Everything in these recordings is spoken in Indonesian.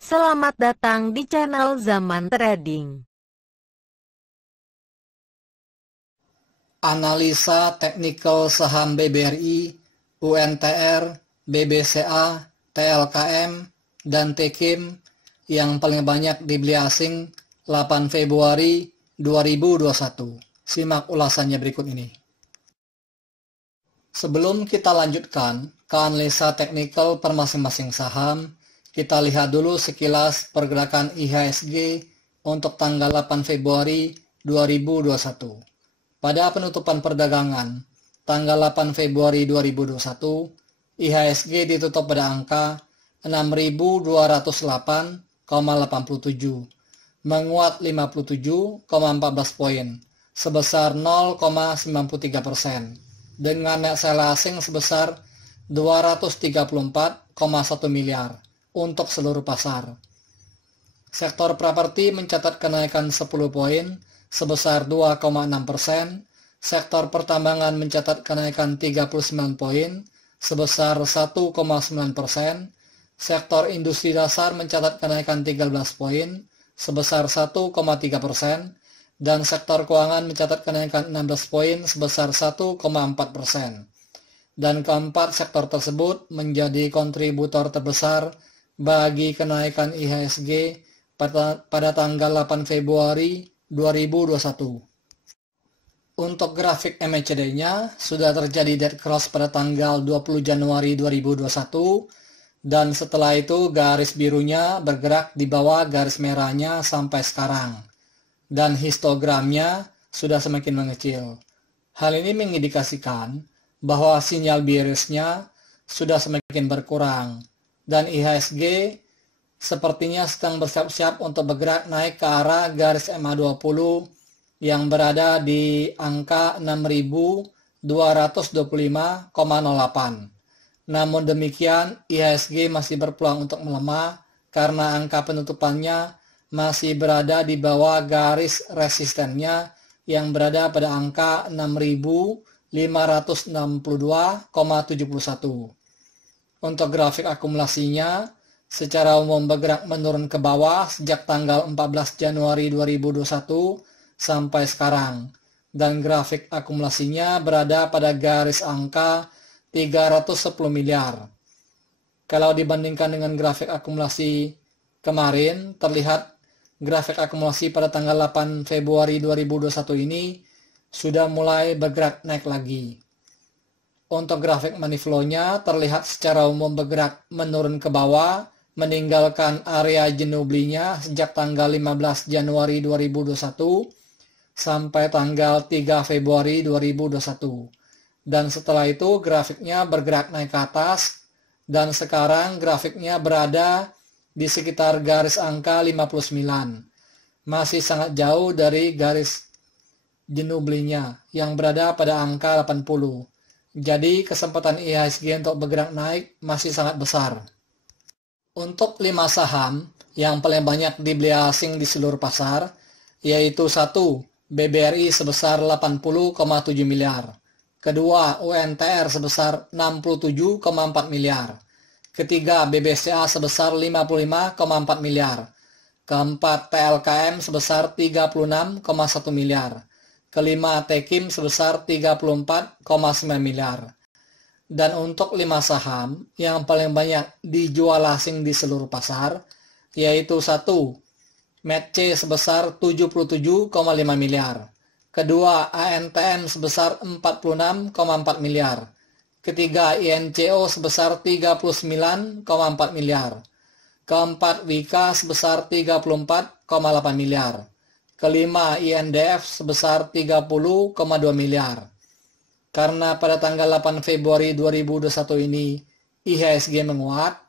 Selamat datang di channel Zaman Trading. Analisa teknikal saham BBRI, UNTR, BBCA, TLKM, dan TKIM yang paling banyak dibeli asing 8 Februari 2021. Simak ulasannya berikut ini. Sebelum kita lanjutkan ke analisa teknikal per masing-masing saham, kita lihat dulu sekilas pergerakan IHSG untuk tanggal 8 Februari 2021. Pada penutupan perdagangan tanggal 8 Februari 2021, IHSG ditutup pada angka 6.208,87, menguat 57,14 poin, sebesar 0,93%, dengan net sell asing sebesar 234,1 miliar untuk seluruh pasar. Sektor properti mencatat kenaikan 10 poin, sebesar 2,6%, sektor pertambangan mencatat kenaikan 39 poin, sebesar 1,9%, sektor industri dasar mencatat kenaikan 13 poin, sebesar 1,3%, dan sektor keuangan mencatat kenaikan 16 poin, sebesar 1,4%. Dan keempat sektor tersebut menjadi kontributor terbesar bagi kenaikan IHSG pada tanggal 8 Februari 2021. Untuk grafik MACD-nya sudah terjadi dead cross pada tanggal 20 Januari 2021 dan setelah itu garis birunya bergerak di bawah garis merahnya sampai sekarang dan histogramnya sudah semakin mengecil. Hal ini mengindikasikan bahwa sinyal bearishnya sudah semakin berkurang dan IHSG sepertinya sedang bersiap-siap untuk bergerak naik ke arah garis MA20 yang berada di angka 6.225,08. Namun demikian, IHSG masih berpeluang untuk melemah karena angka penutupannya masih berada di bawah garis resistennya yang berada pada angka 6.562,71. Untuk grafik akumulasinya, secara umum bergerak menurun ke bawah sejak tanggal 14 Januari 2021 sampai sekarang, dan grafik akumulasinya berada pada garis angka 310 miliar. Kalau dibandingkan dengan grafik akumulasi kemarin, terlihat grafik akumulasi pada tanggal 8 Februari 2021 ini sudah mulai bergerak naik lagi. Untuk grafik money flow-nya terlihat secara umum bergerak menurun ke bawah, meninggalkan area jenuh belinya sejak tanggal 15 Januari 2021 sampai tanggal 3 Februari 2021. Dan setelah itu grafiknya bergerak naik ke atas dan sekarang grafiknya berada di sekitar garis angka 59. Masih sangat jauh dari garis jenuh belinya yang berada pada angka 80. Jadi kesempatan IHSG untuk bergerak naik masih sangat besar. Untuk 5 saham yang paling banyak dibeli asing di seluruh pasar, yaitu 1. BBRI sebesar 80,7 miliar. Kedua, UNTR sebesar 67,4 miliar. Ketiga, BBCA sebesar 55,4 miliar. Keempat, TLKM sebesar 36,1 miliar. Kelima, TKIM sebesar 34,9 miliar. Dan untuk 5 saham yang paling banyak dijual asing di seluruh pasar, yaitu 1. METC sebesar 77,5 miliar. Kedua, ANTN sebesar 46,4 miliar. Ketiga, INCO sebesar 39,4 miliar. Keempat, WIKA sebesar 34,8 miliar. Kelima, INDF sebesar 30,2 miliar. Karena pada tanggal 8 Februari 2021 ini IHSG menguat,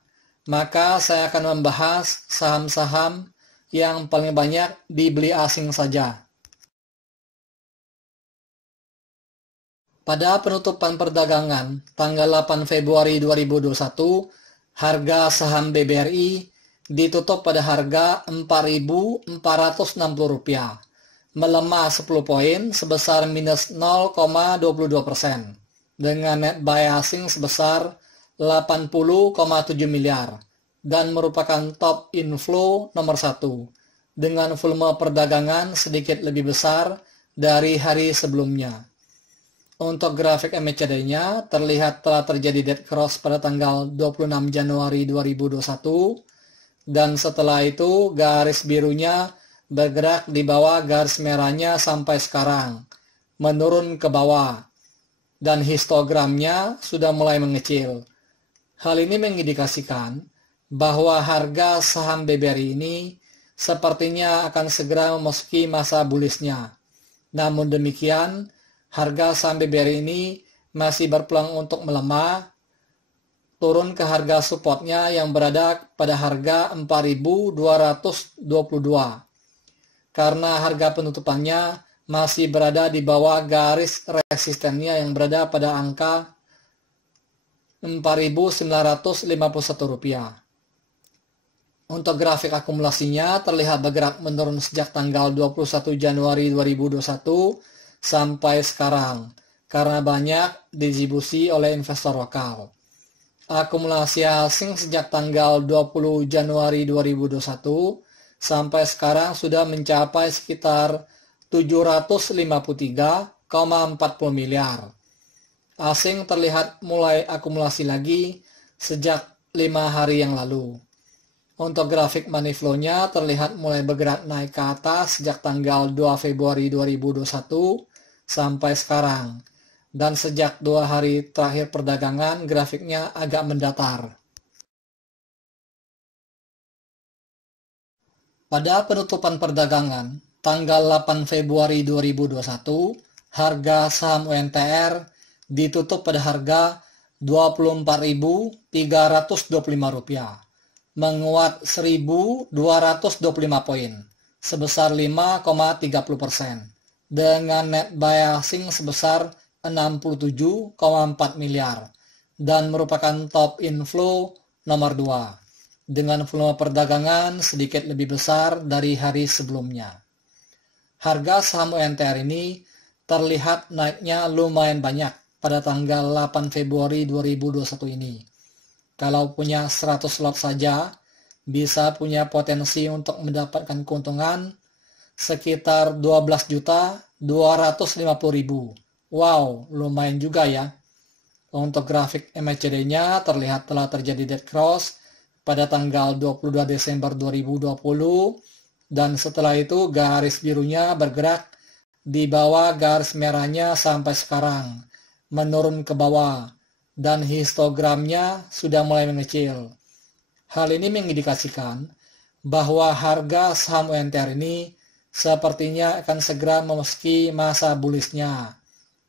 maka saya akan membahas saham-saham yang paling banyak dibeli asing saja. Pada penutupan perdagangan tanggal 8 Februari 2021, harga saham BBRI ditutup pada harga Rp4.460, melemah 10 poin sebesar minus 0,22%, dengan net buy asing sebesar 80,7 miliar, dan merupakan top inflow nomor 1 dengan volume perdagangan sedikit lebih besar dari hari sebelumnya. Untuk grafik MACD-nya terlihat telah terjadi dead cross pada tanggal 26 Januari 2021 dan setelah itu garis birunya bergerak di bawah garis merahnya sampai sekarang, menurun ke bawah dan histogramnya sudah mulai mengecil. Hal ini mengindikasikan bahwa harga saham BBRI ini sepertinya akan segera memasuki masa bullish-nya. Namun demikian, harga saham BBRI ini masih berpeluang untuk melemah, turun ke harga supportnya yang berada pada harga 4.222. Karena harga penutupannya masih berada di bawah garis resistennya yang berada pada angka Rp4.951. Untuk grafik akumulasinya terlihat bergerak menurun sejak tanggal 21 Januari 2021 sampai sekarang karena banyak distribusi oleh investor lokal. Akumulasi asing sejak tanggal 20 Januari 2021 sampai sekarang sudah mencapai sekitar 753,40 miliar. Asing terlihat mulai akumulasi lagi sejak 5 hari yang lalu. Untuk grafik money flow-nya terlihat mulai bergerak naik ke atas sejak tanggal 2 Februari 2021 sampai sekarang. Dan sejak 2 hari terakhir perdagangan grafiknya agak mendatar. Pada penutupan perdagangan tanggal 8 Februari 2021, harga saham UNTR ditutup pada harga Rp24.325, menguat 1.225 poin, sebesar 5,30%, dengan net buy asing sebesar 67,4 miliar, dan merupakan top inflow nomor 2, dengan volume perdagangan sedikit lebih besar dari hari sebelumnya. Harga saham UNTR ini terlihat naiknya lumayan banyak pada tanggal 8 Februari 2021 ini. Kalau punya 100 lot saja, bisa punya potensi untuk mendapatkan keuntungan sekitar 12.250.000. Wow, lumayan juga ya. Untuk grafik MACD-nya terlihat telah terjadi dead cross pada tanggal 22 Desember 2020 dan setelah itu garis birunya bergerak di bawah garis merahnya sampai sekarang, menurun ke bawah dan histogramnya sudah mulai mengecil. Hal ini mengindikasikan bahwa harga saham UNTR ini sepertinya akan segera memasuki masa bullish-nya.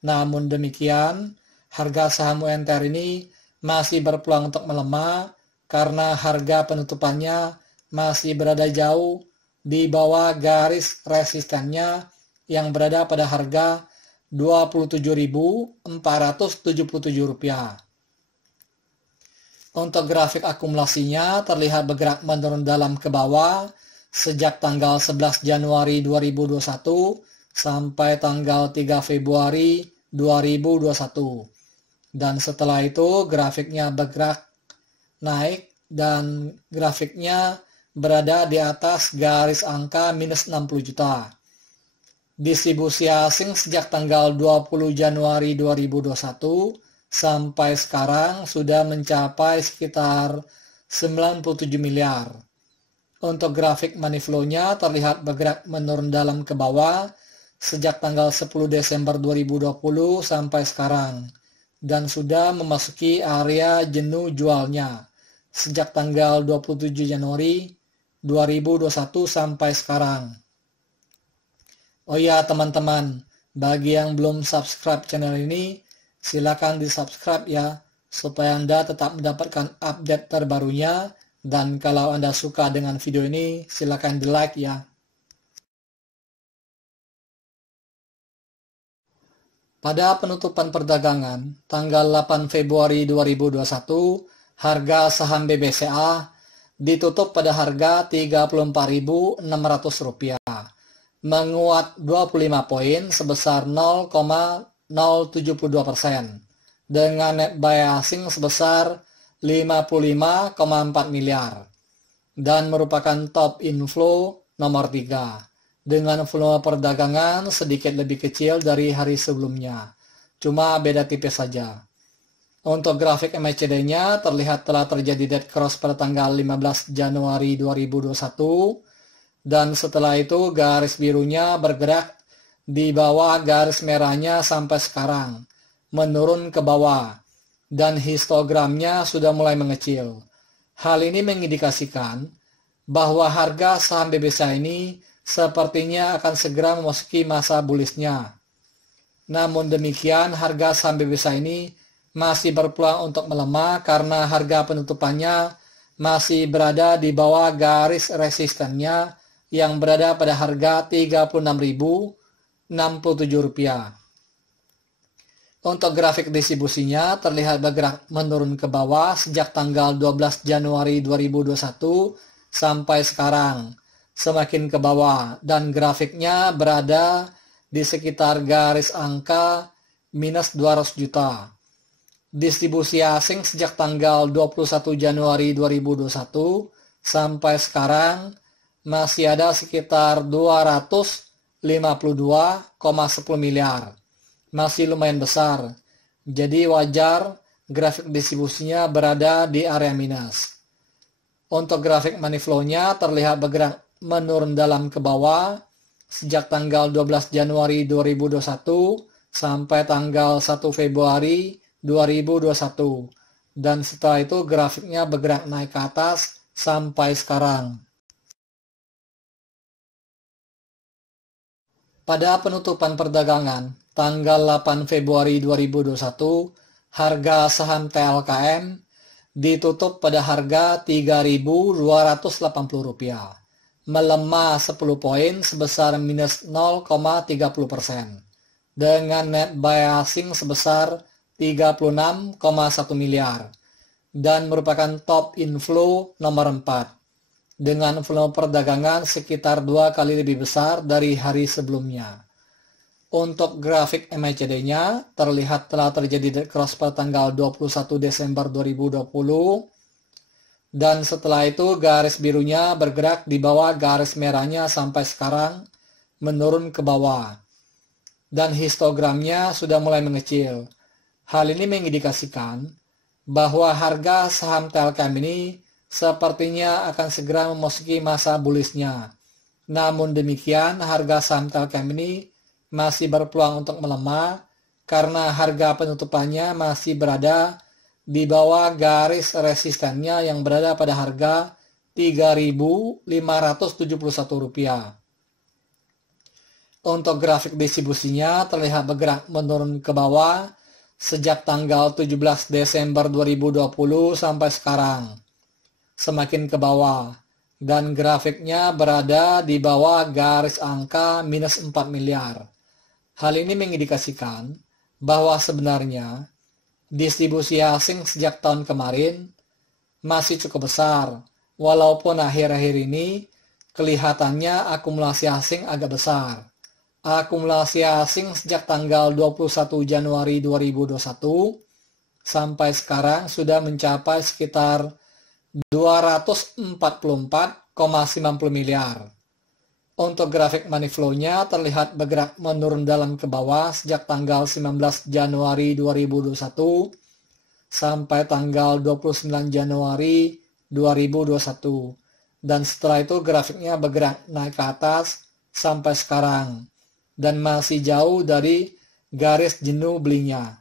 Namun demikian, harga saham UNTR ini masih berpeluang untuk melemah karena harga penutupannya masih berada jauh di bawah garis resistennya yang berada pada harga Rp27.477. Untuk grafik akumulasinya terlihat bergerak menurun dalam ke bawah sejak tanggal 11 Januari 2021 sampai tanggal 3 Februari 2021. Dan setelah itu grafiknya bergerak naik dan grafiknya berada di atas garis angka minus 60 juta. Distribusi asing sejak tanggal 20 Januari 2021 sampai sekarang sudah mencapai sekitar 97 miliar. Untuk grafik money flow-nya terlihat bergerak menurun dalam ke bawah sejak tanggal 10 Desember 2020 sampai sekarang dan sudah memasuki area jenuh jualnya sejak tanggal 27 Januari 2021 sampai sekarang. Oh ya teman-teman, bagi yang belum subscribe channel ini, silakan di subscribe ya, supaya Anda tetap mendapatkan update terbarunya, dan kalau Anda suka dengan video ini, silakan di like ya. Pada penutupan perdagangan, tanggal 8 Februari 2021, harga saham BBCA ditutup pada harga Rp34.600, menguat 25 poin sebesar 0,072%, dengan net buy asing sebesar 55,4 miliar dan merupakan top inflow nomor 3 dengan volume perdagangan sedikit lebih kecil dari hari sebelumnya, cuma beda tipis saja. Untuk grafik MACD-nya terlihat telah terjadi dead cross pada tanggal 15 Januari 2021 dan setelah itu garis birunya bergerak di bawah garis merahnya sampai sekarang, menurun ke bawah dan histogramnya sudah mulai mengecil. Hal ini mengindikasikan bahwa harga saham BBC ini sepertinya akan segera memasuki masa bullish-nya. Namun demikian, harga saham BBC ini masih berpeluang untuk melemah karena harga penutupannya masih berada di bawah garis resistennya yang berada pada harga Rp36.067. Untuk grafik distribusinya terlihat bergerak menurun ke bawah sejak tanggal 12 Januari 2021 sampai sekarang, semakin ke bawah, dan grafiknya berada di sekitar garis angka minus 200 juta. Distribusi asing sejak tanggal 21 Januari 2021 sampai sekarang masih ada sekitar 252,10 miliar. Masih lumayan besar. Jadi wajar grafik distribusinya berada di area minus. Untuk grafik money flow-nya terlihat bergerak menurun dalam ke bawah sejak tanggal 12 Januari 2021 sampai tanggal 1 Februari 2021 dan setelah itu grafiknya bergerak naik ke atas sampai sekarang. Pada penutupan perdagangan tanggal 8 Februari 2021, harga saham TLKM ditutup pada harga Rp3.280, melemah 10 poin sebesar minus 0,30%, dengan net buy asing sebesar 36,1 miliar dan merupakan top inflow nomor 4 dengan volume perdagangan sekitar 2 kali lebih besar dari hari sebelumnya. Untuk grafik MACD-nya terlihat telah terjadi dead cross pada tanggal 21 Desember 2020 dan setelah itu garis birunya bergerak di bawah garis merahnya sampai sekarang, menurun ke bawah dan histogramnya sudah mulai mengecil. Hal ini mengindikasikan bahwa harga saham TLKM ini sepertinya akan segera memasuki masa bullish-nya. Namun demikian, harga saham TLKM ini masih berpeluang untuk melemah karena harga penutupannya masih berada di bawah garis resistennya yang berada pada harga Rp3.571. Untuk grafik distribusinya terlihat bergerak menurun ke bawah sejak tanggal 17 Desember 2020 sampai sekarang, semakin ke bawah, dan grafiknya berada di bawah garis angka minus 4 miliar. Hal ini mengindikasikan bahwa sebenarnya distribusi asing sejak tahun kemarin masih cukup besar, walaupun akhir-akhir ini kelihatannya akumulasi asing agak besar. Akumulasi asing sejak tanggal 21 Januari 2021 sampai sekarang sudah mencapai sekitar 244,90 miliar. Untuk grafik money flow-nya terlihat bergerak menurun dalam ke bawah sejak tanggal 19 Januari 2021 sampai tanggal 29 Januari 2021. Dan setelah itu grafiknya bergerak naik ke atas sampai sekarang dan masih jauh dari garis jenuh belinya.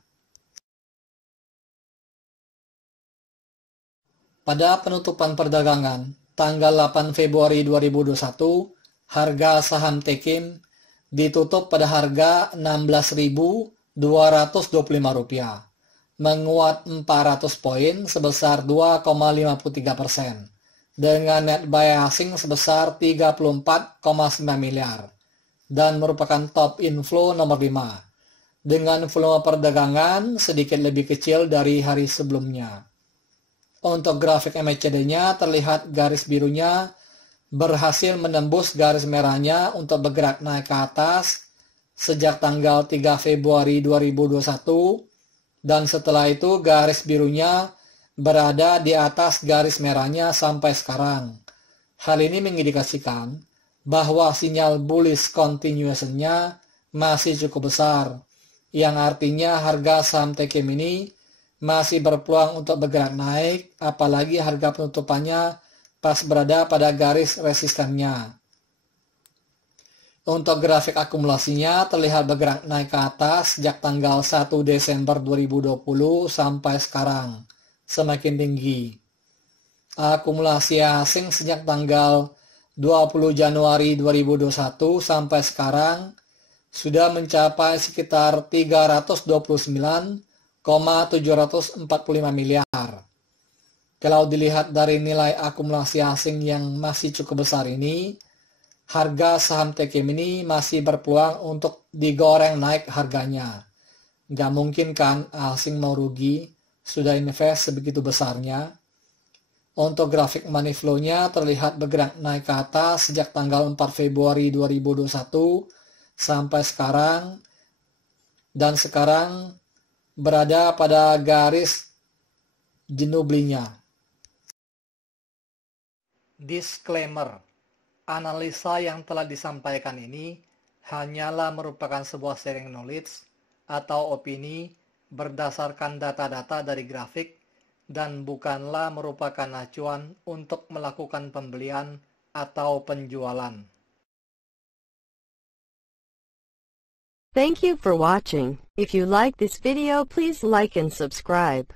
Pada penutupan perdagangan tanggal 8 Februari 2021, harga saham Tekim ditutup pada harga Rp16.225, menguat 400 poin sebesar 2,53%, dengan net buy asing sebesar 34,9 miliar. Dan merupakan top inflow nomor 5 dengan volume perdagangan sedikit lebih kecil dari hari sebelumnya. Untuk grafik MACD-nya terlihat garis birunya berhasil menembus garis merahnya untuk bergerak naik ke atas sejak tanggal 3 Februari 2021 dan setelah itu garis birunya berada di atas garis merahnya sampai sekarang. Hal ini mengindikasikan bahwa sinyal bullish continuation-nya masih cukup besar, yang artinya harga saham TKM ini masih berpeluang untuk bergerak naik, apalagi harga penutupannya pas berada pada garis resistannya. Untuk grafik akumulasinya terlihat bergerak naik ke atas sejak tanggal 1 Desember 2020 sampai sekarang, semakin tinggi. Akumulasi asing sejak tanggal 20 Januari 2021 sampai sekarang sudah mencapai sekitar 329,745 miliar. Kalau dilihat dari nilai akumulasi asing yang masih cukup besar ini, harga saham TKM ini masih berpeluang untuk digoreng naik harganya. Nggak mungkin kan asing mau rugi, sudah invest sebegitu besarnya. Untuk grafik money flow-nya terlihat bergerak naik ke atas sejak tanggal 4 Februari 2021 sampai sekarang, dan sekarang berada pada garis jenuh belinya. Disclaimer, analisa yang telah disampaikan ini hanyalah merupakan sebuah sharing knowledge atau opini berdasarkan data-data dari grafik dan bukanlah merupakan acuan untuk melakukan pembelian atau penjualan. Thank you for watching. If you like this video, please like and subscribe.